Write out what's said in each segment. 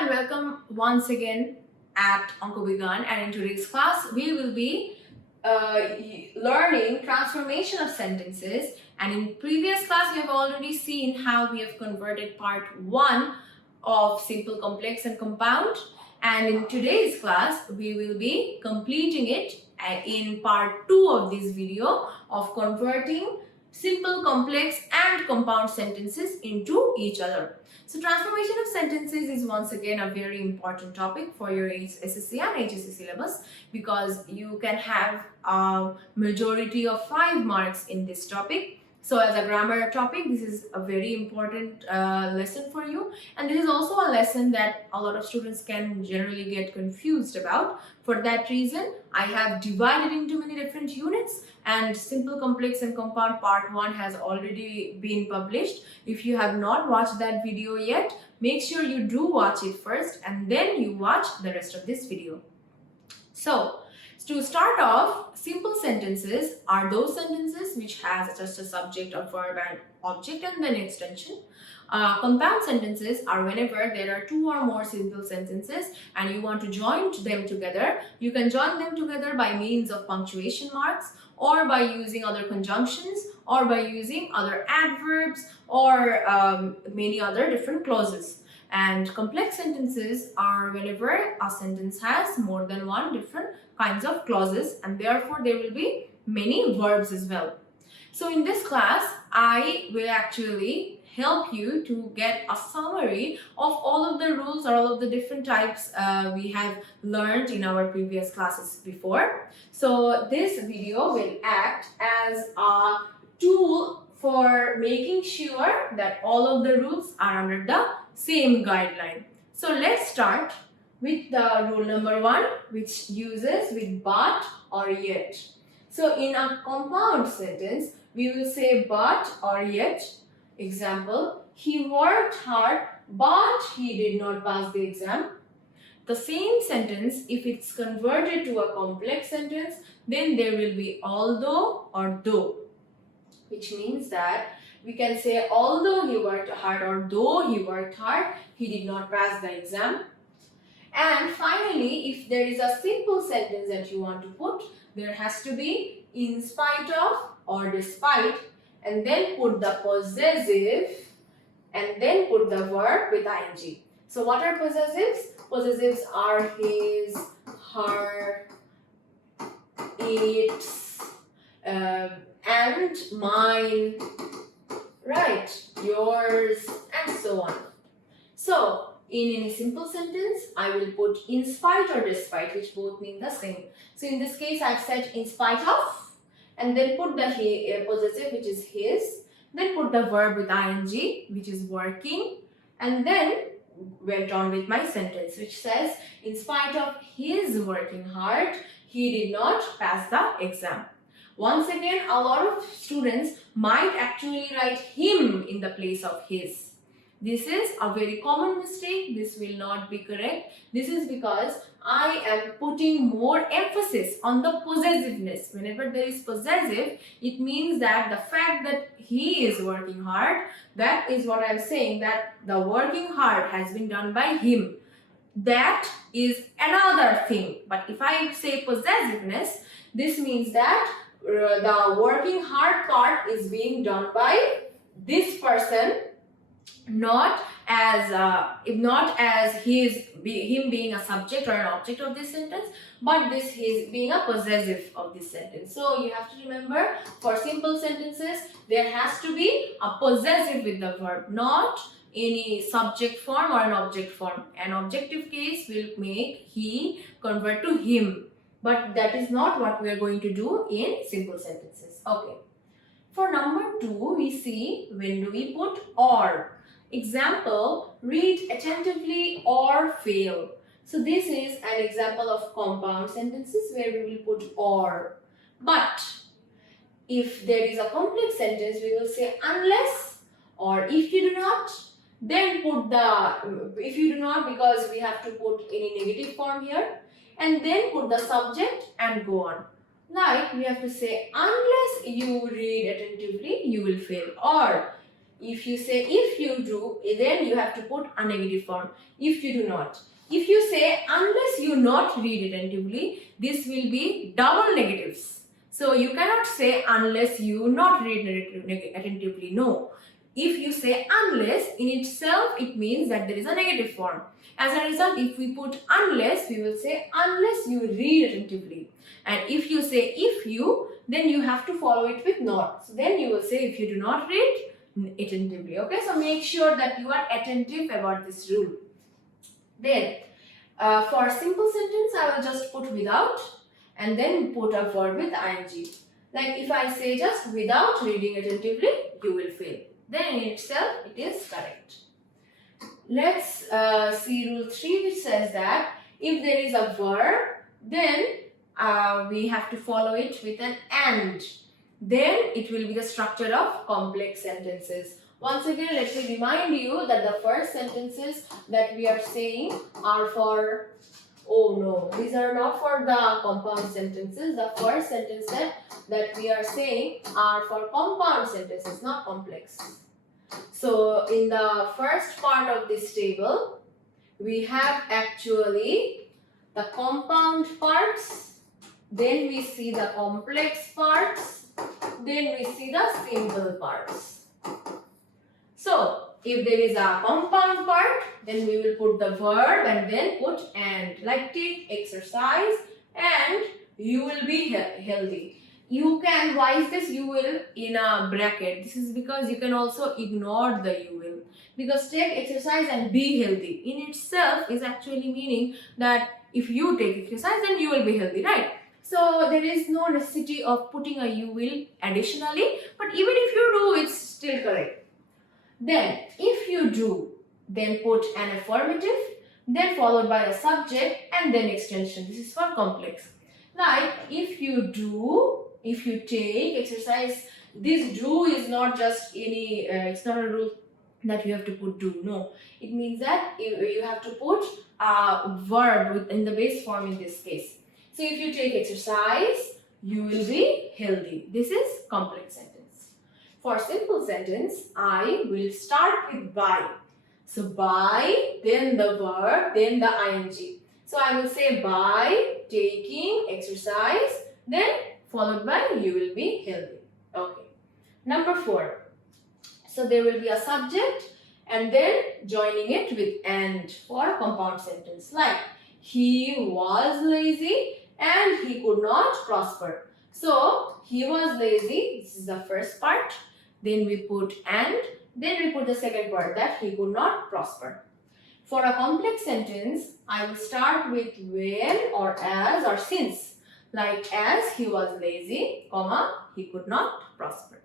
and welcome once again at OngkoBiggan, and in today's class we will be learning transformation of sentences. And in previous class you have already seen how we have converted part 1 of simple, complex and compound, and in today's class we will be completing it in part 2 of this video of converting simple, complex and compound sentences into each other. So transformation of sentences is once again a very important topic for your SSC and HSC syllabus, because you can have a majority of 5 marks in this topic. So as a grammar topic, this is a very important lesson for you, and this is also a lesson that a lot of students can generally get confused about. For that reason, I have divided into many different units, and simple, complex and compound part 1 has already been published. If you have not watched that video yet, make sure you do watch it first and then you watch the rest of this video. So to start off, simple sentences are those sentences which has just a subject, a verb and object and then extension. Compound sentences are whenever there are 2 or more simple sentences and you want to join them together. You can join them together by means of punctuation marks, or by using other conjunctions, or by using other adverbs, or many other different clauses. And complex sentences are whenever a sentence has more than one different kinds of clauses, and therefore there will be many verbs as well. So in this class, I will actually help you to get a summary of all of the rules or all of the different types we have learned in our previous classes before. So this video will act as a tool for making sure that all of the rules are under the same guideline. So let's start with the rule number 1, which uses with but or yet. So in a compound sentence, we will say but or yet. Example, he worked hard but he did not pass the exam. The same sentence, if it's converted to a complex sentence, then there will be although or though, which means that we can say although he worked hard or though he worked hard, he did not pass the exam. And finally, if there is a simple sentence that you want to put, there has to be in spite of or despite, and then put the possessive and then put the verb with ing. So what are possessives? Possessives are his, her, its, and mine, right, yours, and so on. So in any simple sentence, I will put in spite or despite, which both mean the same. So in this case, I've said in spite of, and then put the possessive, which is his, then put the verb with ing, which is working, and then went on with my sentence, which says in spite of his working hard, he did not pass the exam. Once again, a lot of students might actually write him in the place of his. This is a very common mistake. This will not be correct. This is because I am putting more emphasis on the possessiveness. Whenever there is possessive, it means that the fact that he is working hard, that is what I am saying, that the working hard has been done by him. That is another thing. But if I say possessiveness, this means that the working hard part is being done by this person, not as him being a subject or an object of this sentence, but this his being a possessive of this sentence. So you have to remember, for simple sentences there has to be a possessive with the verb, not any subject form or an object form. An objective case will make he convert to him, but that is not what we are going to do in simple sentences. Okay. For number 2, we see when do we put or. Example, read attentively or fail. So this is an example of compound sentences where we will put or. But if there is a complex sentence, we will say unless, or if you do not, then put the, if you do not, because we have to put any negative form here, and then put the subject and go on. Like we have to say unless you read attentively, you will fail, or If you say if you do, then you have to put a negative form. If you do not. If you say unless you not read attentively, this will be double negatives. So you cannot say unless you not read attentively. No. If you say unless, in itself it means that there is a negative form. As a result, if we put unless, we will say unless you read attentively. And if you say if you, then you have to follow it with not. So then you will say if you do not read attentively. Okay, so make sure that you are attentive about this rule. Then for a simple sentence, I will just put without and then put a verb with ing. Like if I say just without reading attentively, you will fail. Then in itself it is correct. Let's see rule 3, which says that if there is a verb, then we have to follow it with an and. Then it will be the structure of complex sentences. Once again, let me remind you that the first sentences that we are saying are for, oh no, these are not for the compound sentences. The first sentences that we are saying are for compound sentences, not complex. So in the first part of this table, we have actually the compound parts, then we see the complex parts, then we see the simple parts. So if there is a compound part, then we will put the verb and then put and. Like take exercise and you will be healthy. You can, why is this you will in a bracket? This is because you can also ignore the you will. Because take exercise and be healthy in itself is actually meaning that if you take exercise, then you will be healthy, right? So there is no necessity of putting a you will additionally, but even if you do, it's still correct. Then if you do, then put an affirmative, then followed by a subject and then extension. This is for complex. Like if you do, if you take exercise, this do is not just any, it's not a rule that you have to put do. No, it means that you have to put a verb in the base form in this case. So if you take exercise, you will be healthy. This is complex sentence. For simple sentence, I will start with by. So by, then the verb, then the ing. So I will say by taking exercise, then followed by you will be healthy. Okay. Number 4. So there will be a subject and then joining it with and for compound sentence. Like he was lazy and he could not prosper. So he was lazy. This is the first part. Then we put and. Then we put the second part that he could not prosper. For a complex sentence, I will start with when or as or since. Like as he was lazy, comma, he could not prosper.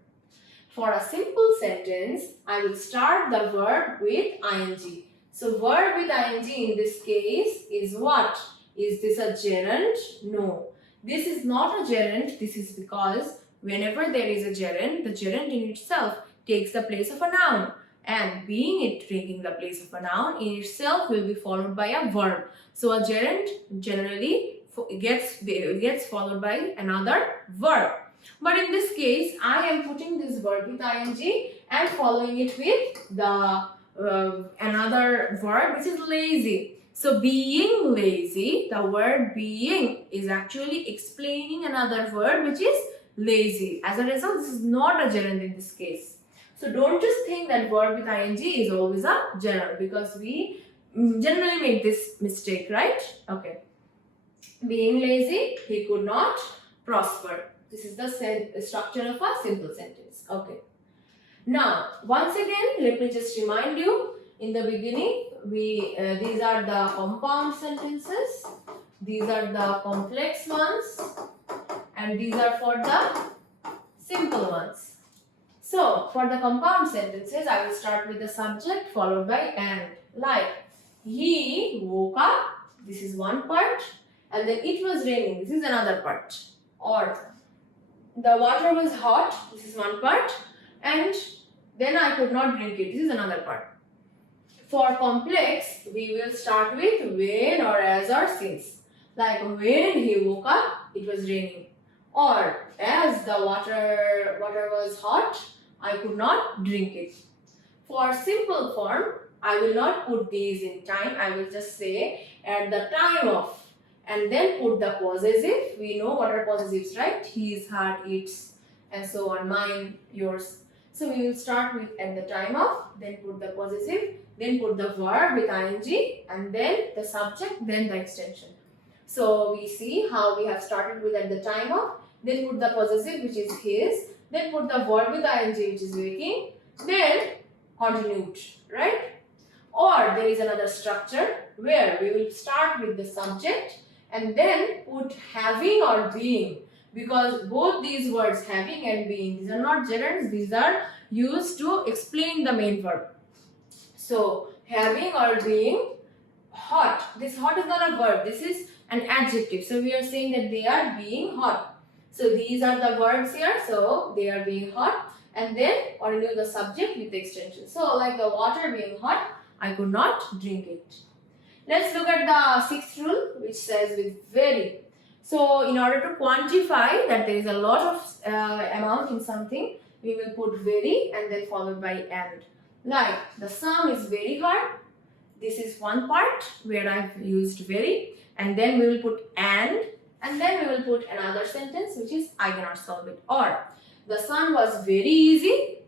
For a simple sentence, I will start the verb with ing. So verb with ing in this case is what? Is this a gerund? No. This is not a gerund. This is because whenever there is a gerund, the gerund in itself takes the place of a noun. And being it taking the place of a noun in itself will be followed by a verb. So a gerund generally gets followed by another verb. But in this case, I am putting this verb with ing and following it with the another verb which is lazy. So being lazy, the word being is actually explaining another verb which is lazy. As a result, this is not a gerund in this case. So don't just think that verb with ing is always a gerund, because we generally make this mistake, right? Okay. Being lazy, he could not prosper. This is the structure of a simple sentence. Okay. Now, once again, let me just remind you, in the beginning, these are the compound sentences, these are the complex ones, and these are for the simple ones. So, for the compound sentences, I will start with the subject followed by and. Like, he woke up, this is one part, and then it was raining, this is another part. Or, the water was hot, this is one part, and then I could not drink it, this is another part. For complex, we will start with when or as or since. Like, when he woke up, it was raining. Or, as the water was hot, I could not drink it. For simple form, I will not put these in time. I will just say at the time of, and then put the possessive. We know what are possessives, right? His, her, its, and so on. Mine, yours. So we will start with at the time of, then put the possessive, then put the verb with ing, and then the subject, then the extension. So we see how we have started with at the time of, then put the possessive, which is his, then put the verb with ing, which is waking, then continued, right? Or there is another structure where we will start with the subject and then put having or being, because both these words having and being, these are not gerunds, these are used to explain the main verb. So having or being hot. This hot is not a verb, this is an adjective. So we are saying that they are being hot. So these are the verbs here. So they are being hot, and then continue the subject with the extension. So like the water being hot, I could not drink it. Let's look at the sixth rule, which says with very. So in order to quantify that there is a lot of amount in something, we will put very and then followed by and. Like the sum is very hard. This is one part where I have used very, and then we will put and then we will put another sentence which is I cannot solve it. Or the sum was very easy.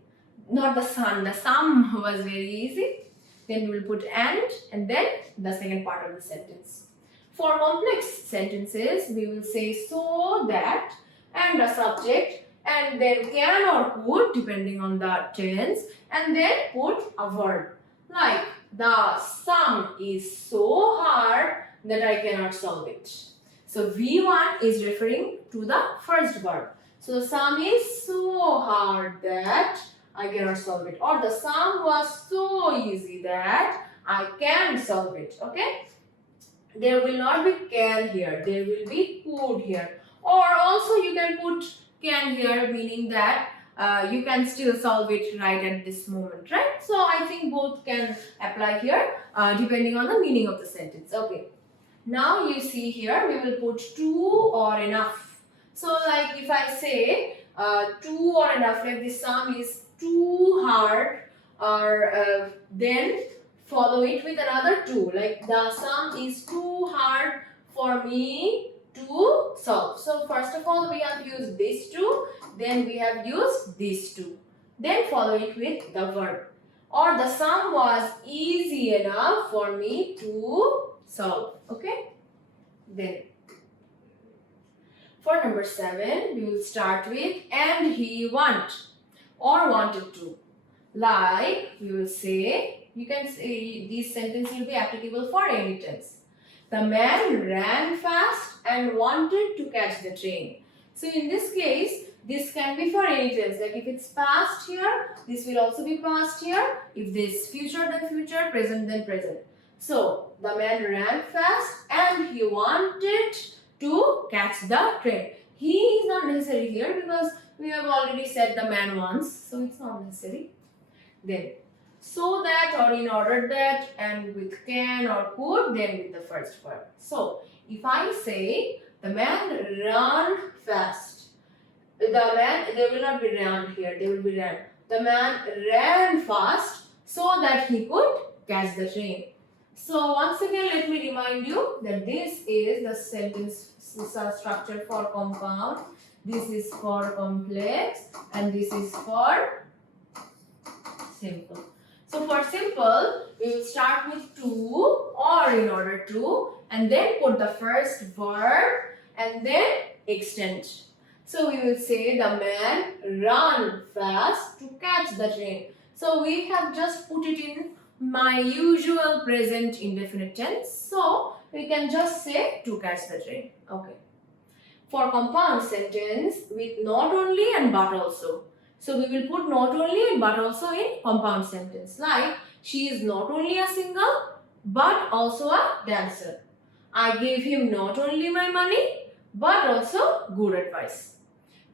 Not the sum, the sum was very easy. Then we will put and then the second part of the sentence. For complex sentences, we will say so that and the subject, and then can or could depending on the tense, and then put a verb. Like the sum is so hard that I cannot solve it. So V1 is referring to the first verb. So the sum is so hard that I cannot solve it, or the sum was so easy that I can solve it. Okay, there will not be can here, there will be could here, or also you can put can here, meaning that you can still solve it right at this moment, right? So I think both can apply here depending on the meaning of the sentence. Okay, now you see here we will put to or enough. So like if I say to or enough, like this sum is too hard, or then follow it with another two, like the sum is too hard for me to solve. So first of all we have used these two, then we have used these two, then follow it with the verb. Or the sum was easy enough for me to solve. Okay, then for number 7 we will start with and he want or wanted to. Like we will say, you can say this sentence will be applicable for any tense. The man ran fast and wanted to catch the train. So in this case, this can be for any tense. Like if it's past here, this will also be past here. If this future, then future, present, then present. So the man ran fast and he wanted to catch the train. He is not necessary here because we have already said the man once, so it's not necessary. Then so that or in order that, and with can or could, then with the first verb. So if I say the man ran fast, the man, there will not be ran here, there will be ran. The man ran fast so that he could catch the train. So once again let me remind you that this is the sentence structure for compound, this is for complex, and this is for simple. So for simple, we will start with to or in order to, and then put the first verb and then extend. So we will say the man ran fast to catch the train. So we have just put it in my usual present indefinite tense. So we can just say to catch the train. Okay. For compound sentence with not only and but also. So we will put not only and but also in compound sentence. Like she is not only a singer but also a dancer. I gave him not only my money but also good advice.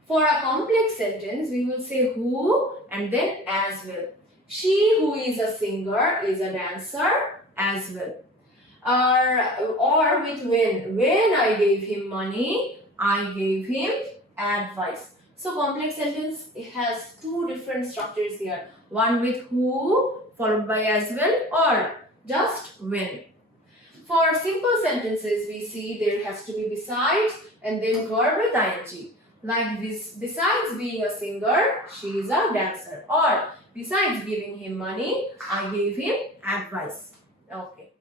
For a complex sentence, we will say who and then as well. She who is a singer is a dancer as well. Or with when. When I gave him money, I gave him advice. So complex sentence has two different structures here. one with who followed by as well or just when. For simple sentences, we see there has to be besides and then verb with ing. Like this, besides being a singer, she is a dancer. Or besides giving him money, I gave him advice. Okay.